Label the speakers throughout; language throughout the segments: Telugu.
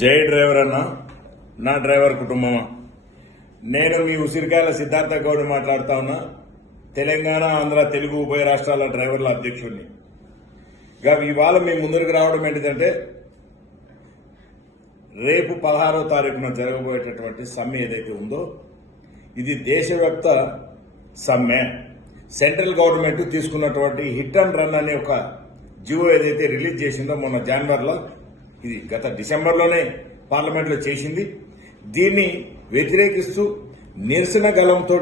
Speaker 1: జై డ్రైవర్ అన్న. నా డ్రైవర్ కుటుంబమా. నేను మీ ఉసిరికాయల సిద్ధార్థ గౌడ్ మాట్లాడుతా ఉన్నా. తెలంగాణ ఆంధ్ర తెలుగు ఉభయ రాష్ట్రాల డ్రైవర్ల అధ్యక్షుడిని. ఇక ఇవాళ మేము ముందరికి రావడం ఏంటిదంటే రేపు పదహారో తారీఖున జరగబోయేటటువంటి సమ్మె ఏదైతే ఉందో ఇది దేశవ్యాప్త సమ్మె. సెంట్రల్ గవర్నమెంట్ తీసుకున్నటువంటి హిట్ అండ్ రన్ అనే ఒక జియో ఏదైతే రిలీజ్ చేసిందో మొన్న జనవరిలో ఇది గత డిసెంబర్లోనే పార్లమెంట్లో చేసింది. దీన్ని వ్యతిరేకిస్తూ నిరసన గలంతో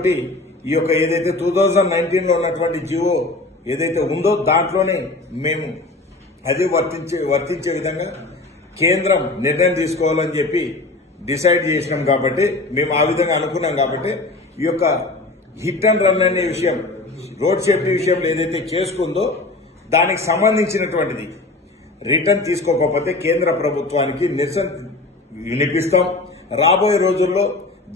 Speaker 1: ఈ యొక్క ఏదైతే టూ థౌజండ్ నైన్టీన్లో ఉన్నటువంటి జీవో ఏదైతే ఉందో దాంట్లోనే మేము అది వర్తించే వర్తించే విధంగా కేంద్రం నిర్ణయం తీసుకోవాలని చెప్పి డిసైడ్ చేసినాం కాబట్టి మేము ఆ విధంగా అనుకున్నాం కాబట్టి ఈ యొక్క హిట్ అండ్ రన్ అనే విషయం రోడ్ సేఫ్టీ విషయంలో ఏదైతే చేసుకుందో దానికి సంబంధించినటువంటిది రిటర్న్ తీసుకోకపోతే కేంద్ర ప్రభుత్వానికి నిరసన వినిపిస్తాం. రాబోయే రోజుల్లో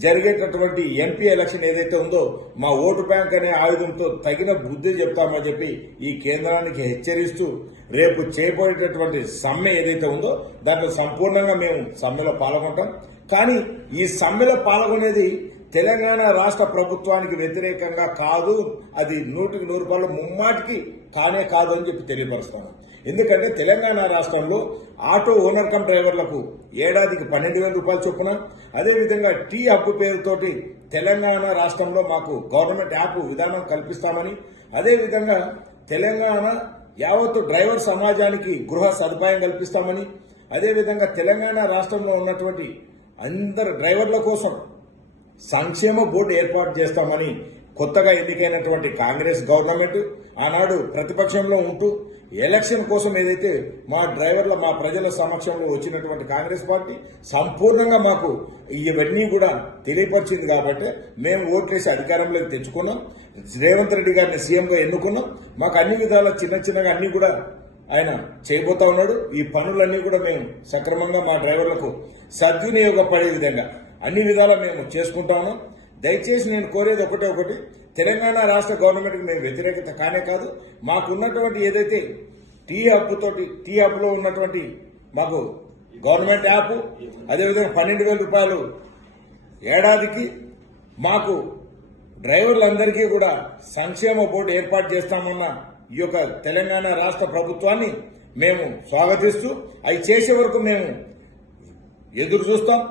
Speaker 1: జరిగేటటువంటి ఎంపీ ఎలక్షన్ ఏదైతే ఉందో మా ఓటు బ్యాంక్ అనే ఆయుధంతో తగిన బుద్ధి చెప్తామని చెప్పి ఈ కేంద్రానికి హెచ్చరిస్తూ రేపు చేయబోయేటటువంటి సమ్మె ఏదైతే ఉందో దాంట్లో సంపూర్ణంగా మేము సమ్మెలో పాల్గొంటాం. కానీ ఈ సమ్మెలో పాల్గొనేది తెలంగాణ రాష్ట్ర ప్రభుత్వానికి వ్యతిరేకంగా కాదు అది నూటికి నూరు రూపాయలు ముమ్మాటికి కానే కాదు అని చెప్పి తెలియపరుస్తాను ఎందుకంటే తెలంగాణ రాష్ట్రంలో ఆటో ఓనర్ కమ్ డ్రైవర్లకు ఏడాదికి పన్నెండు వేల రూపాయలు చొప్పున అదేవిధంగా టీ హక్కు పేరుతోటి తెలంగాణ రాష్ట్రంలో మాకు గవర్నమెంట్ యాప్ విధానం కల్పిస్తామని అదేవిధంగా తెలంగాణ యావత్తు డ్రైవర్ సమాజానికి గృహ సదుపాయం కల్పిస్తామని అదేవిధంగా తెలంగాణ రాష్ట్రంలో ఉన్నటువంటి అందరు డ్రైవర్ల కోసం సంక్షేమ బోర్డు ఏర్పాటు చేస్తామని కొత్తగా ఎన్నికైనటువంటి కాంగ్రెస్ గవర్నమెంట్ ఆనాడు ప్రతిపక్షంలో ఉంటూ ఎలక్షన్ కోసం ఏదైతే మా డ్రైవర్ల మా ప్రజల సమక్షంలో వచ్చినటువంటి కాంగ్రెస్ పార్టీ సంపూర్ణంగా మాకు ఇవన్నీ కూడా తెలియపరిచింది కాబట్టి మేము ఓట్లేసి అధికారంలోకి తెచ్చుకున్నాం. రేవంత్ రెడ్డి గారిని సీఎంగా ఎన్నుకున్నాం. మాకు అన్ని విధాల చిన్న చిన్నగా అన్ని కూడా ఆయన చేయబోతా ఉన్నాడు. ఈ పనులన్నీ కూడా మేము సక్రమంగా మా డ్రైవర్లకు సద్వినియోగపడే విధంగా అన్ని విధాలా మేము చేసుకుంటా ఉన్నాం. దయచేసి నేను కోరేది ఒకటే ఒకటి. తెలంగాణ రాష్ట్ర గవర్నమెంట్కి మేము వ్యతిరేకత కానే కాదు. మాకున్నటువంటి ఏదైతే టీ హబ్ టీ హబ్లో ఉన్నటువంటి మాకు గవర్నమెంట్ యాప్ అదేవిధంగా పన్నెండు వేల రూపాయలు ఏడాదికి మాకు డ్రైవర్లందరికీ కూడా సంక్షేమ బోర్డు ఏర్పాటు చేస్తామన్న ఈ యొక్క తెలంగాణ రాష్ట్ర ప్రభుత్వాన్ని మేము స్వాగతిస్తూ అవి చేసే వరకు మేము ఎదురు చూస్తాం.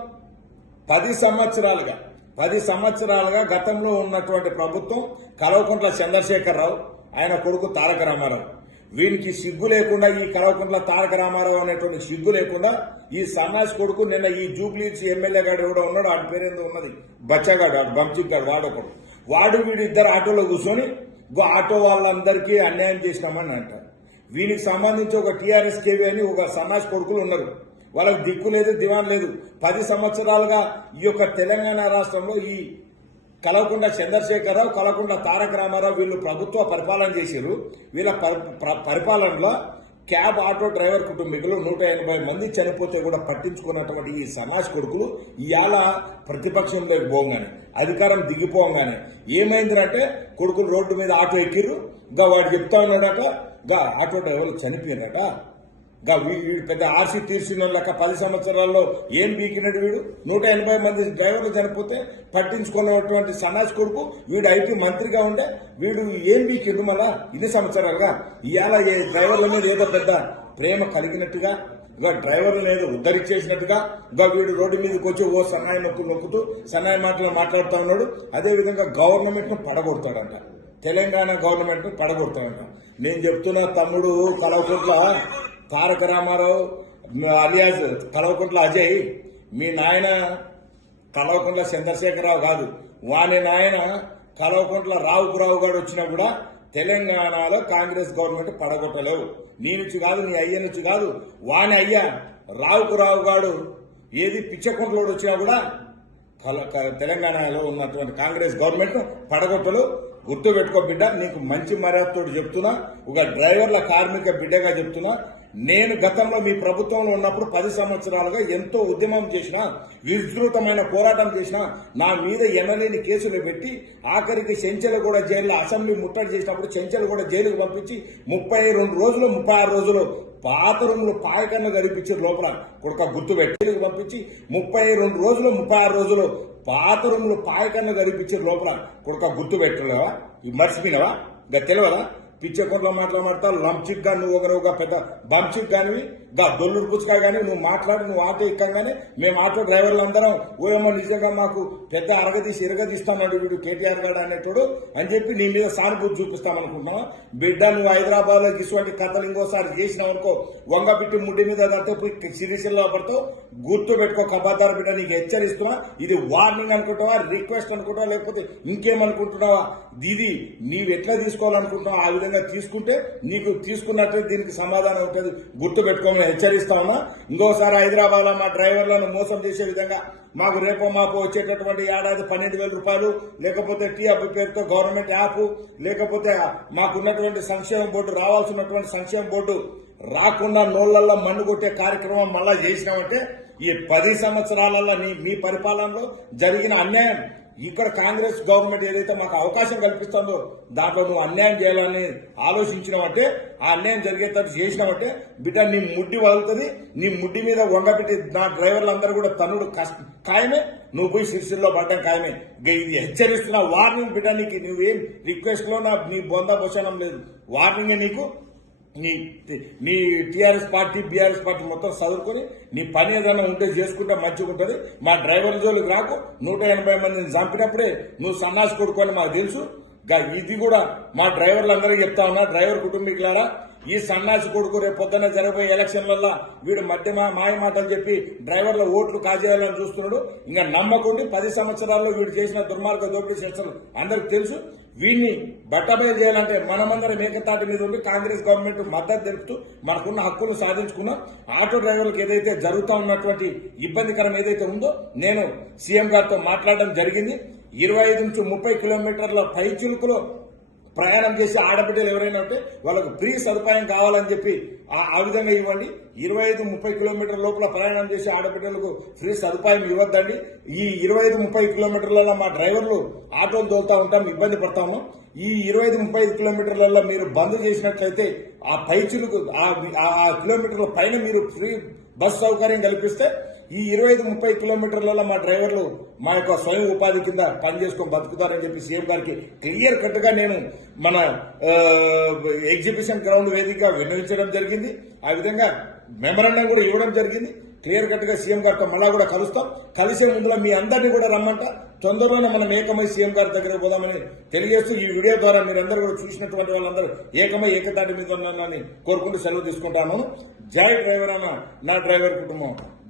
Speaker 1: పది సంవత్సరాలుగా పది సంవత్సరాలుగా గతంలో ఉన్నటువంటి ప్రభుత్వం కలవకుంట్ల చంద్రశేఖరరావు ఆయన కొడుకు తారక రామారావు వీనికి సిగ్గు లేకుండా ఈ కలవకుంట్ల తారక రామారావు అనేటువంటి సిగ్గు లేకుండా ఈ సన్నాసి కొడుకు నిన్న ఈ జూబ్లీస్ ఎమ్మెల్యే గాడు కూడా ఉన్నాడు. ఆయన పేరేందో ఉన్నది? బచ్చగాడు వాడు బంచిక్ గాడు వాడొకడు వాడు వీడు ఇద్దరు ఆటోలో కూర్చొని ఆటో వాళ్ళందరికీ అన్యాయం చేసినామని అంటారు. వీనికి సంబంధించి ఒక టీఆర్ఎస్ కేవీ అని ఒక సన్నాసి కొడుకులు ఉన్నారు. వాళ్ళకి దిక్కు లేదు దివాన్ లేదు. పది సంవత్సరాలుగా ఈ యొక్క తెలంగాణ రాష్ట్రంలో ఈ కలవకుండా చంద్రశేఖరరావు కలవకుండా తారక రామారావు వీళ్ళు ప్రభుత్వ పరిపాలన చేశారు వీళ్ళ పరి- పరిపాలనలో క్యాబ్ ఆటో డ్రైవర్ కుటుంబీకులు నూట ఎనభై మంది చనిపోతే కూడా పట్టించుకున్నటువంటి ఈ సమాజ్ కొడుకులు ఇవాళ ప్రతిపక్షంలోకి పోగానే అధికారం దిగిపోగానే ఏమైందంటే కొడుకులు రోడ్డు మీద ఆటో ఎక్కిర్రు. ఇంకా వాడు చెప్తా ఉన్నాడట గా ఆటో డ్రైవర్లు చనిపోయినట వీడు పెద్ద ఆర్సీ తీర్చిన లెక్క పది సంవత్సరాల్లో ఏం బీకినాడు వీడు? నూట ఎనభై మంది డ్రైవర్లు చనిపోతే పట్టించుకున్నటువంటి సన్నాసి కొడుకు వీడు ఐటీ మంత్రిగా ఉండే వీడు ఏం బీకిండు మళ్ళా? ఇన్ని సంవత్సరాలుగా. ఇవాళ ఏ డ్రైవర్ల మీద ఏదో పెద్ద ప్రేమ కలిగినట్టుగా ఇంకా డ్రైవర్లను ఏదో ఉద్ధరించేసినట్టుగా ఇంకా వీడు రోడ్డు మీదకి వచ్చి ఓ సన్నాయి నొక్కు నొక్కుతూ సన్నాయి మాటలు మాట్లాడుతూ ఉన్నాడు. అదేవిధంగా గవర్నమెంట్ను పడగొడతాడంట. తెలంగాణ గవర్నమెంట్ను పడగొడతాడంట. నేను చెప్తున్నా తమ్ముడు కలవకుంట్ల తారక రామారావు అలియాజ్ కలవకుంట్ల అజయ్ మీ నాయన కలవకుంట్ల చంద్రశేఖరరావు కాదు. వాని నాయన కలవకుంట్ల రావుకురావు గారు వచ్చినా కూడా తెలంగాణలో కాంగ్రెస్ గవర్నమెంట్ పడగొట్టలేవు. నీ నుంచి కాదు నీ అయ్య నుంచి కాదు. వాని అయ్య రావుకురావు గారు ఏది పిచ్చకుంట్లోడు వచ్చినా కూడా కల- క- తెలంగాణలో ఉన్నటువంటి కాంగ్రెస్ గవర్నమెంట్ పడగొట్టలు గుర్తు పెట్టుకో బిడ్డ నీకు మంచి మర్యాదతో చెప్తున్నా. ఒక డ్రైవర్ల కార్మిక బిడ్డగా చెప్తున్నా. నేను గతంలో మీ ప్రభుత్వంలో ఉన్నప్పుడు పది సంవత్సరాలుగా ఎంతో ఉద్యమం చేసిన విస్తృతమైన పోరాటం చేసిన నా మీద ఎనలేని కేసులు పెట్టి ఆఖరికి చెంచలగూడ కూడా జైల్లో అసెంబ్లీ ముట్టడి చేసినప్పుడు చెంచలగూడ కూడా జైలుకు పంపించి ముప్పై రెండు రోజులు ముప్పై ఆరు రోజులు పాత రూములు పాయకన్ను గడిపించి లోపల కొడుక గుర్తు పెట్టి పంపించి ముప్పై రెండు రోజులు ముప్పై ఆరు రోజులు పాత రూములు పాయకన్ను గడిపించి లోపల కొడుక గుర్తు పెట్టలేవా ఈ మర్చిపోయినవా? ఇంకా తెలియదా? పిచ్చకొండలో మాట్లాడతా లంచిక్గా నువ్వు ఒకరు ఒక పెద్ద బంచిక్ కానివి గా దొల్లుడు పుచ్చుకా కానీ నువ్వు మాట్లాడి నువ్వు ఆటో ఎక్కగానే మేము ఆటో డ్రైవర్లు అందరం ఓయమ్మ నిజంగా మాకు పెద్ద అరగదీసి ఇరగదీస్తామన్నాడు వీడు కేటీఆర్ గారు అనేటోడు అని చెప్పి నీ మీద సానుభూతి చూపిస్తామనుకుంటున్నావా? బిడ్డ నువ్వు హైదరాబాద్లో ఇటువంటి కథలు ఇంకోసారి చేసినావు అనుకో వంగ పిట్టి ముడ్డి మీద దాంతో సిరిసిల్లో పడతావు గుర్తు పెట్టుకో కబాదారు బిడ్డ నీకు హెచ్చరిస్తున్నా. ఇది వార్నింగ్ అనుకుంటావా రిక్వెస్ట్ అనుకుంటావా లేకపోతే ఇంకేమనుకుంటున్నావా? ఇది నీవు ఎట్లా తీసుకోవాలనుకుంటున్నావు ఆ విధంగా తీసుకుంటే నీకు తీసుకున్నట్టు దీనికి సమాధానం ఉంటుంది. గుర్తు పెట్టుకోమని హెచ్చరిస్తా ఉన్నా. ఇంకోసారి హైదరాబాద్లో మా డ్రైవర్లను మోసం చేసే విధంగా మాకు రేపో మాకు వచ్చేటటువంటి ఏడాది పన్నెండు వేల రూపాయలు లేకపోతే టీ అప్ పేరుతో గవర్నమెంట్ యాప్ లేకపోతే మాకున్నటువంటి సంక్షేమ బోర్డు రావాల్సినటువంటి సంక్షేమ బోర్డు రాకుండా నోళ్ళల్లో మన్ను కొట్టే కార్యక్రమం మళ్ళా చేసినామంటే ఈ పది సంవత్సరాలలో నీ మీ పరిపాలనలో జరిగిన అన్యాయం ఇక్కడ కాంగ్రెస్ గవర్నమెంట్ ఏదైతే మాకు అవకాశం కల్పిస్తుందో దాంట్లో నువ్వు అన్యాయం చేయాలని ఆలోచించినావంటే ఆ అన్యాయం జరిగేటట్టు చేసినావంటే బిడ్డ నీ ముడ్డి వదులుతుంది నీ ముడ్డి మీద వంగపెట్టి నా డ్రైవర్లందరూ కూడా తనుడు కష్టం ఖాయమే నువ్వు పోయి సిరిసిల్లో పడ్డం ఖాయమే. ఇది హెచ్చరిస్తున్న వార్నింగ్ బిడ్డ నీకు నువ్వేం రిక్వెస్ట్లో నా నీ బొంద పోషణం లేదు. వార్నింగే నీకు. నీ నీ టీఆర్ఎస్ పార్టీ బీఆర్ఎస్ పార్టీ మొత్తం చదువుకొని నీ పని ఏదైనా ఉంటే చేసుకుంటే మంచిగా ఉంటుంది. మా డ్రైవర్ జోలికి రాకు. నూట ఎనభై మందిని చంపినప్పుడే నువ్వు సన్నాసి కొడుకొని మాకు తెలుసు. ఇది కూడా మా డ్రైవర్లందరికీ చెప్తా ఉన్నా. డ్రైవర్ కుటుంబీకులారా ఈ సన్నాసి కొడుకు రేపు పొద్దున్న జరగబోయే ఎలక్షన్లలో వీడు మధ్య మాయ మాటలు చెప్పి డ్రైవర్ల ఓట్లు కాజేయాలని చూస్తున్నాడు. ఇంకా నమ్మకుండి పది సంవత్సరాల్లో వీడు చేసిన దుర్మార్గ దోపిడీ చేస్తారు అందరికి తెలుసు. వీడిని బట్టబయలు చేయాలంటే మనమందరం ఏకతాటి మీద ఉండి కాంగ్రెస్ గవర్నమెంట్ మద్దతు తెలుపుతూ మనకున్న హక్కులు సాధించుకున్నాం ఆటో డ్రైవర్లకు ఏదైతే జరుగుతూ ఉన్నటువంటి ఇబ్బందికరం ఏదైతే ఉందో నేను సీఎం గారితో మాట్లాడడం జరిగింది. ఇరవై ఐదు నుంచి ముప్పై కిలోమీటర్ల పై ప్రయాణం చేసి ఆడబిడ్డలు ఎవరైనా ఉంటే వాళ్ళకు ఫ్రీ సదుపాయం కావాలని చెప్పి ఆ- విధంగా ఇవ్వండి. ఇరవై ఐదు ముప్పై కిలోమీటర్ల లోపల ప్రయాణం చేసి ఆడబిడ్డలకు ఫ్రీ సదుపాయం ఇవ్వద్దండి. ఈ ఇరవై ఐదు ముప్పై కిలోమీటర్లలో మా డ్రైవర్లు ఆటోలు తోలుతూ ఉంటాం ఇబ్బంది పడతాము. ఈ ఇరవై ఐదు ముప్పై ఐదు కిలోమీటర్లలో మీరు బంద్ చేసినట్లయితే ఆ పైచులకు ఆ కిలోమీటర్ల పైన మీరు ఫ్రీ బస్ సౌకర్యం కల్పిస్తే ఈ ఇరవై ఐదు ముప్పై కిలోమీటర్లలో మా డ్రైవర్లు మా యొక్క స్వయం ఉపాధి కింద పనిచేసుకొని బతుకుతారని చెప్పి సీఎం గారికి క్లియర్ కట్గా నేను మన ఎగ్జిబిషన్ గ్రౌండ్ వేదికగా విన్నవించడం జరిగింది. ఆ విధంగా మెమరాండం కూడా ఇవ్వడం జరిగింది. క్లియర్ కట్గా సీఎం గారితో మళ్ళా కూడా కలుస్తాం. కలిసే ముందులో మీ అందరినీ కూడా రమ్మంట. తొందరలోనే మనం ఏకమై సీఎం గారి దగ్గర పోదామని తెలియజేస్తూ ఈ వీడియో ద్వారా మీరందరూ కూడా చూసినటువంటి వాళ్ళందరూ ఏకమై ఏకతాటి మీద ఉన్నానని కోరుకుంటూ సెలవు తీసుకుంటాను. జై డ్రైవర్ అన్న నా డ్రైవర్ కుటుంబం.